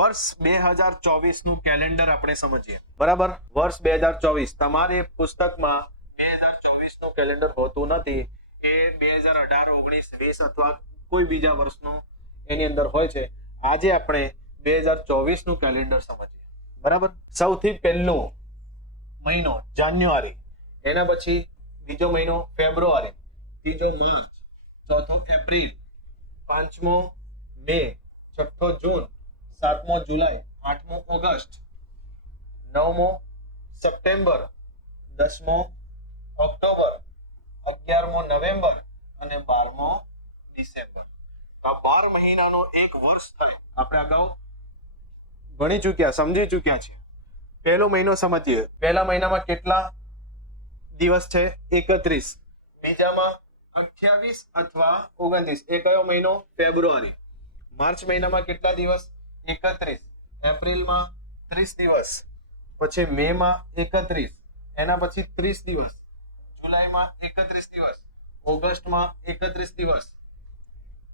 વર્ષ બે હજાર ચોવીસનું કેલેન્ડર આપણે સમજીએ. બરાબર? વર્ષ બે હજાર ચોવીસ. તમારે પુસ્તકમાં બે હજાર ચોવીસનું કેલેન્ડર હોતું નથી. એ બે હજાર અઢાર, ઓગણીસ, વીસ અથવા કોઈ બીજા વર્ષનું એની અંદર હોય છે. આજે આપણે બે હજાર ચોવીસનું કેલેન્ડર સમજીએ. બરાબર? સૌથી પહેલો મહિનો જાન્યુઆરી. એના પછી બીજો મહિનો ફેબ્રુઆરી. ત્રીજો માર્ચ. ચોથો એપ્રિલ. પાંચમો મે. છઠ્ઠો જૂન. સાતમો જુલાઈ, આઠમો ઓગસ્ટ, નવમો સપ્ટેમ્બર, દસમો ઓક્ટોબર, અગિયારમો નવેમ્બર અને બારમો ડિસેમ્બર. આ બાર મહિનાનો એક વર્ષ થયો. આપણે અગાઉ ભણી ચૂક્યા, સમજી ચૂક્યા છીએ. પહેલો મહિનો સમજીએ. પહેલા મહિનામાં કેટલા દિવસ છે? એકત્રીસ. બીજામાં અઠ્યાવીસ અથવા ઓગણત્રીસ. એ કયો મહિનો? ફેબ્રુઆરી. માર્ચ મહિનામાં કેટલા દિવસ? એકત્રીસ. એપ્રિલમાં ત્રીસ દિવસ. પછી મે માં એકત્રીસ. એના પછી ત્રીસ દિવસ. જુલાઈમાં એકત્રીસ દિવસ. ઓગસ્ટમાં એકત્રીસ દિવસ.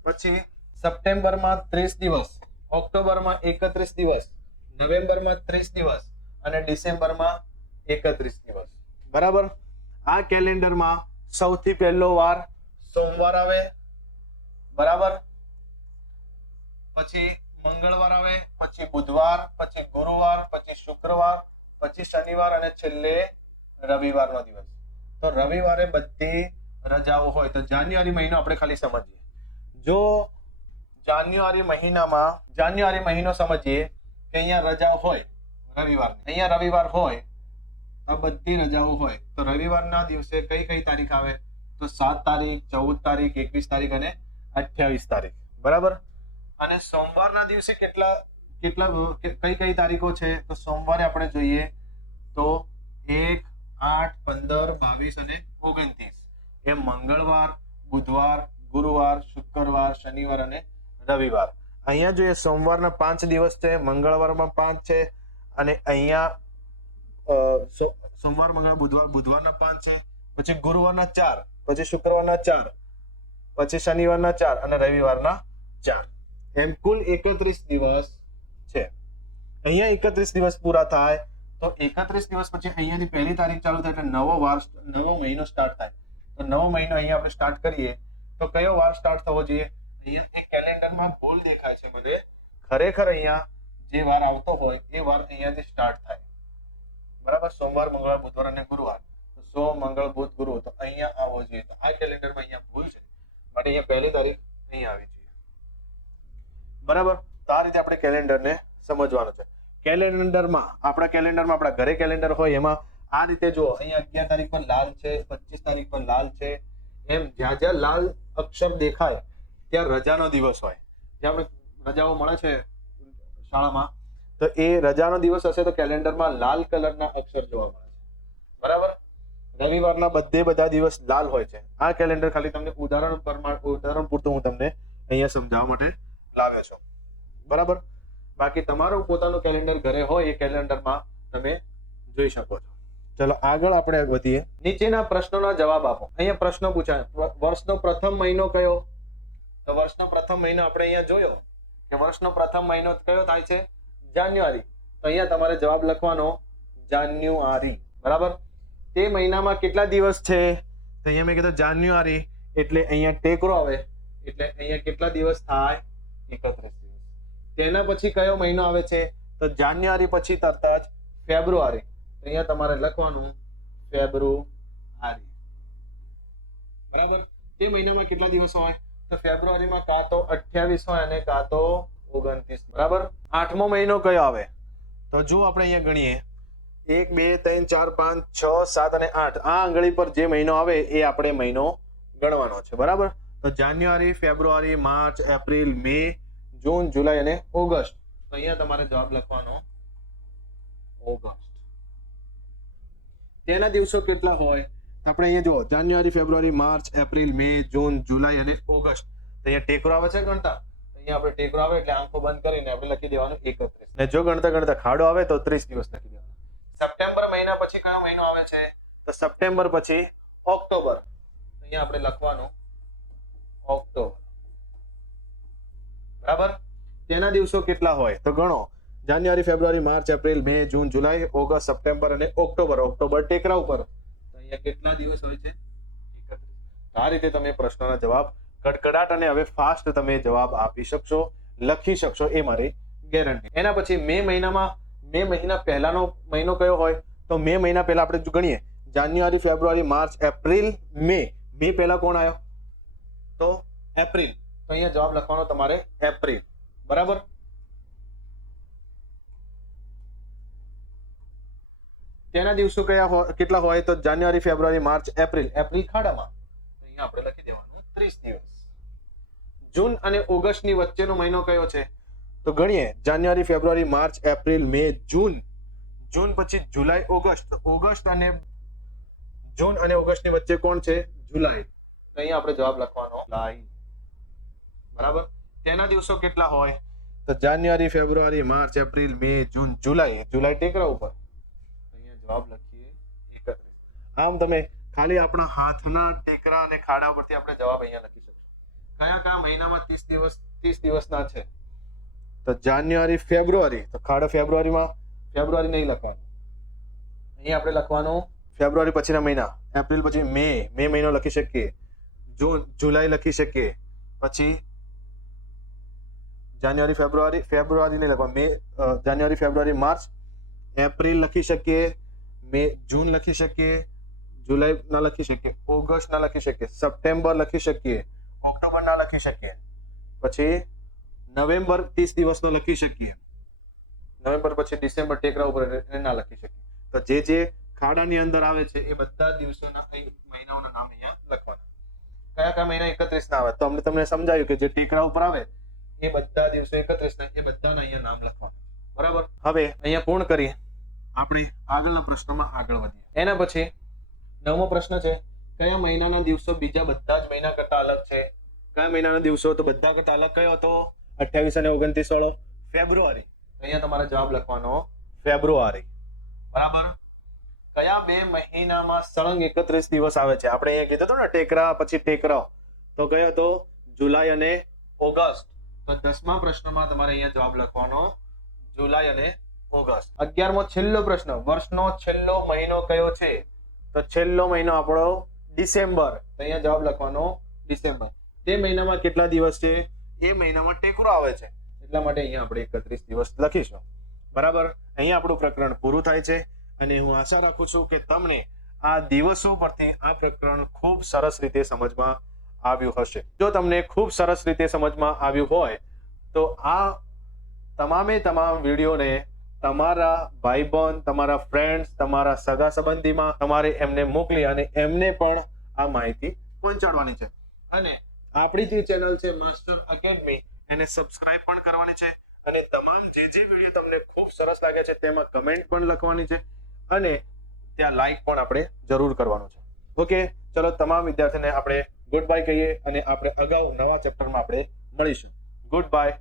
પછી સપ્ટેમ્બરમાં ત્રીસ દિવસ. ઓક્ટોબરમાં એકત્રીસ દિવસ. નવેમ્બરમાં ત્રીસ દિવસ. અને ડિસેમ્બરમાં એકત્રીસ દિવસ. બરાબર? આ કેલેન્ડરમાં સૌથી પહેલો વાર સોમવાર આવે. બરાબર? પછી મંગળવાર આવે, પછી બુધવાર, પછી ગુરુવાર, પછી શુક્રવાર, પછી શનિવાર અને છેલ્લે રવિવારનો દિવસ. તો રવિવારે બધી રજાઓ હોય તો જાન્યુઆરી મહિનો આપણે ખાલી સમજીએ. જો જાન્યુઆરી મહિનામાં, જાન્યુઆરી મહિનો સમજીએ કે અહીંયા રજાઓ હોય રવિવાર અહીંયા રવિવાર હોય આ બધી રજાઓ હોય. તો રવિવારના દિવસે કઈ કઈ તારીખ આવે? તો સાત તારીખ, ચૌદ તારીખ, એકવીસ તારીખ અને અઠ્યાવીસ તારીખ. બરાબર? અને સોમવારના દિવસે કેટલા કેટલા કઈ કઈ તારીખો છે? તો સોમવારે આપણે જોઈએ તો એક, આઠ, પંદર, બાવીસ અને ઓગણત્રીસ. એ મંગળવાર, બુધવાર, ગુરુવાર, શુક્રવાર, શનિવાર અને રવિવાર. અહીંયા જોઈએ સોમવારના પાંચ દિવસ છે, મંગળવારમાં પાંચ છે, અને અહીંયા સોમવાર, મંગળવાર, બુધવાર, બુધવારના પાંચ છે, પછી ગુરુવારના ચાર, પછી શુક્રવારના ચાર, પછી શનિવારના ચાર અને રવિવારના ચાર. એમ કુલ એકત્રીસ દિવસ છે. અહીંયા એકત્રીસ દિવસ પૂરા થાય તો એકત્રીસ દિવસ પછી અહીંયાથી પહેલી તારીખ ચાલુ થાય એટલે નવો વાર નવો મહિનો સ્ટાર્ટ થાય. તો નવો મહિનો અહીંયા આપણે સ્ટાર્ટ કરીએ તો કયો વાર સ્ટાર્ટ થવો જોઈએ? અહીંયા એક કેલેન્ડરમાં ભૂલ દેખાય છે મને. ખરેખર અહીંયા જે વાર આવતો હોય એ વાર અહીંયાથી સ્ટાર્ટ થાય. બરાબર? સોમવાર, મંગળવાર, બુધવાર અને ગુરુવાર. સોમ, મંગળ, બુધ ગુરુ તો અહીંયા આવવો જોઈએ. તો આ કેલેન્ડરમાં અહીંયા ભૂલ છે. માટે અહીંયા પહેલી તારીખ અહીં આવી. બરાબર? તો આ રીતે આપણે કેલેન્ડરને સમજવાનું છે. કેલેન્ડરમાં, આપણા કેલેન્ડરમાં આપણા ઘરે કેલેન્ડર હોય એમાં આ રીતે જુઓ અહીંયા અગિયાર તારીખ પર લાલ છે, પચીસ તારીખ પર લાલ છે. એમ જ્યાં જ્યાં લાલ અક્ષર દેખાય, ત્યાં રજાનો દિવસ હોય. જ્યાં આપણે રજાઓ મળે છે શાળામાં, તો એ રજાનો દિવસ હશે તો કેલેન્ડરમાં લાલ કલરના અક્ષર જોવા મળે છે. બરાબર? રવિવારના બધે બધા દિવસ લાલ હોય છે. આ કેલેન્ડર ખાલી તમને ઉદાહરણ પ્રમાણ, ઉદાહરણ પૂરતું હું તમને અહીંયા સમજાવવા માટે લાવ્યો છો. બરાબર? બાકી તમારું પોતાનું કેલેન્ડર ઘરે હોય એ કેલેન્ડરમાં તમે જોઈ શકો છો. ચલો આગળ આપણે વધીએ. નીચેના પ્રશ્નોના જવાબ આપો. અહીંયા પ્રશ્ન પૂછાય. વર્ષનો પ્રથમ મહિનો કયો? તો વર્ષનો પ્રથમ મહિનો આપણે અહીંયા જોયો કે વર્ષનો પ્રથમ મહિનો કયો થાય છે? જાન્યુઆરી. તો અહીંયા તમારે જવાબ લખવાનો જાન્યુઆરી. બરાબર? તે મહિનામાં કેટલા દિવસ છે? તો અહીંયા મેં કીધું જાન્યુઆરી એટલે અહીંયા ટેકરો આવે. એટલે અહીંયા કેટલા દિવસ થાય? એકત્રીસ દિવસ. તેના પછી કયો મહિનો આવે છે? તો જાન્યુઆરી પછી તરત જ ફેબ્રુઆરી. અહીંયા તમારે લખવાનું ફેબ્રુઆરી. બરાબર? તે મહિનામાં કેટલા દિવસ હોય? તો ફેબ્રુઆરીમાં કાં તો અઠ્યાવીસ હોય અને કાં તો ઓગણત્રીસ. બરાબર? આઠમો મહિનો કયો આવે? તો જો આપણે અહીંયા ગણીએ. એક, બે, ત્રણ, ચાર, પાંચ, છ, સાત અને આઠ. આ આંગળી પર જે મહિનો આવે એ આપણે મહિનો ગણવાનો છે. બરાબર? જાન્યુઆરી, ફેબ્રુઆરી, માર્ચ, એપ્રિલ, મે, જૂન, જુલાઈ અને ઓગસ્ટ. તો અહીંયા તમારે જવાબ લખવાનો ઓગસ્ટ. તેના દિવસો કેટલા હોય? આપણે અહીંયા જુઓ, જાન્યુઆરી, ફેબ્રુઆરી, માર્ચ, એપ્રિલ, મે, જૂન, જુલાઈ અને ઓગસ્ટ. અહીંયા ટેકરો આવે છે ગણતા? અહીંયા આપણે ટેકરો આવે એટલે આંખો બંધ કરીને આપણે લખી દેવાનું એકત્રીસ. ને જો ગણતા ગણતા ખાડો આવે તો ત્રીસ દિવસ લખી દેવાનું. સપ્ટેમ્બર મહિના પછી કયો મહિનો આવે છે? તો સપ્ટેમ્બર પછી ઓક્ટોબર. અહીંયા આપણે લખવાનું ઓક્ટોબર બરાબર? તેના દિવસો કેટલા હોય? તો ગણો. જાન્યુઆરી, ફેબ્રુઆરી, માર્ચ, એપ્રિલ, મે, જૂન, જુલાઈ, ઓગસ્ટ, સપ્ટેમ્બર અને ઓક્ટોબર. ઓક્ટોબર ટેકરા ઉપર. તો અહીંયા કેટલા દિવસ હોય છે? આ રીતે તમે પ્રશ્નોના જવાબ કડકડાટ અને હવે ફાસ્ટ તમે જવાબ આપી શકશો, લખી શકશો એ મારી ગેરંટી એના પછી મે મહિનામાં, મે મહિના પહેલાનો મહિનો કયો હોય? તો મે મહિના પહેલા આપણે ગણીએ. જાન્યુઆરી, ફેબ્રુઆરી, માર્ચ, એપ્રિલ, મે. મે પહેલા કોણ આવ્યો? તો એપ્રિલ તો અહીંયા જવાબ લખવાનો તમારે એપ્રિલ બરાબર? તેના દિવસો કયા હોય કેટલા હોય? તો જાન્યુઆરી, ફેબ્રુઆરી, માર્ચ, એપ્રિલ. એપ્રિલ ખાડામાં. અહીંયા આપણે લખી દેવાનું ત્રીસ દિવસ. જૂન અને ઓગસ્ટની વચ્ચેનો મહિનો કયો છે? તો ગણીએ. જાન્યુઆરી, ફેબ્રુઆરી, માર્ચ, એપ્રિલ, મે, જૂન. જૂન પછી જુલાઈ, ઓગસ્ટ. ઓગસ્ટ અને જૂન અને ઓગસ્ટની વચ્ચે કોણ છે? જુલાઈ. તો અહીંયા આપણે જવાબ લખવાનો. લાઈન બરાબર? તેના દિવસો કેટલા હોય? તો જાન્યુઆરી ફેબ્રુઆરી માર્ચ એપ્રિલ મે જૂન જુલાઈ. જુલાઈ ટેકરા ઉપર. અહીંયા જવાબ લખીએ એકત્રીસ. આમ તમે ખાલી આપણા હાથના ટેકરા અને ખાડા પરથી આપણે જવાબ અહીંયા લખી શકીએ. કયા કયા મહિનામાં ત્રીસ દિવસ ત્રીસ દિવસના છે? તો જાન્યુઆરી ફેબ્રુઆરી. તો ખાડો ફેબ્રુઆરીમાં? ફેબ્રુઆરી નહીં લખવાનું. અહીં આપણે લખવાનું ફેબ્રુઆરી પછીના મહિના. એપ્રિલ પછી મે. મે મહિનો લખી શકીએ. જૂન જુલાઈ લખી શકીએ પછી જાન્યુઆરી ફેબ્રુઆરી ફેબ્રુઆરી નહીં લખવા મે અ, જાન્યુઆરી ફેબ્રુઆરી માર્ચ એપ્રિલ લખી શકીએ મે જૂન લખી શકીએ જુલાઈ ના લખી શકીએ ઓગસ્ટ ના લખી શકીએ સપ્ટેમ્બર લખી શકીએ ઓક્ટોબર ના લખી શકીએ પછી નવેમ્બર ત્રીસ દિવસનો લખી શકીએ નવેમ્બર પછી ડિસેમ્બર ટેકરા ઉપર એને ના લખી શકીએ તો જે જે ખાડાની અંદર આવે છે એ બધા દિવસોના અહીં મહિનાઓના નામ અહીંયા લખવાના કયા કયા મહિના એકત્રીસ ના આવે? તો અમને તમને સમજાયું કે જે ટેકરા ઉપર આવે, એ બધા દિવસો એકત્રીસ ના એ બધાના અહીંયા નામ લખવાના. બરાબર? હવે અહીંયા પૂર્ણ કરીએ. આપણે આગળના પ્રશ્નમાં આગળ વધીએ. એના પછી નવમો પ્રશ્ન છે, કયા મહિનાના દિવસો બીજા બધા જ મહિના કરતા અલગ છે? કયા મહિનાના દિવસો તો બધા કરતા અલગ? કયો હતો? અઠ્યાવીસ અને ઓગણત્રીસ વાળો? ફેબ્રુઆરી. અહીંયા તમારે જવાબ લખવાનો, ફેબ્રુઆરી. બરાબર? કયા બે મહિનામાં સળંગ એકત્રીસ દિવસ આવે છે? આપણે અહીંયા કીધું હતું ને, ટેકરા પછી ટેકરા તો કયો હતો જુલાઈ અને ઓગસ્ટ. તો દસમા પ્રશ્નમાં તમારે અહીંયા જવાબ લખવાનો. જુલાઈ અને ઓગસ્ટ. અગિયારમો છેલ્લો પ્રશ્ન. વર્ષનો છેલ્લો મહિનો કયો છે? તો છેલ્લો મહિનો આપણો ડિસેમ્બર. તો અહીંયા જવાબ લખવાનો ડિસેમ્બર. તે મહિનામાં કેટલા દિવસ છે? એ મહિનામાં ટેકરો આવે છે. એટલા માટે અહીંયા આપણે એકત્રીસ દિવસ લખીશું. બરાબર? અહીંયા આપણું પ્રકરણ પૂરું થાય છે. અને હું આશા રાખું છું કે તમને આ દિવસો પરથી આ પ્રકરણ ખૂબ સરસ રીતે સમજમાં આવ્યું હશે. જો તમને ખૂબ સરસ રીતે સમજમાં આવ્યું હોય, તો આ તમામે તમામ વિડીયોને તમારા ભાઈબંધ, તમારા ફ્રેન્ડ્સ તમારા સગા સંબંધીમાં તમારે એમને મોકલી અને એમને પણ આ માહિતી પહોંચાડવાની છે. અને આપણી જે ચેનલ છે માસ્ટર એકેડમી એને સબસ્ક્રાઇબ પણ કરવાની છે અને તમામ જે જે વીડિયો તમને ખૂબ સરસ લાગે છે તેમાં કમેન્ટ પણ લખવાની છે. અને ત્યાં લાઈક પણ આપણે જરૂર કરવાનું છે. ઓકે ચલો, તમામ વિદ્યાર્થીને આપણે ગુડ બાય કહીએ અને આપણે અગાઉ નવા ચેપ્ટરમાં આપણે મળીશું. Good bye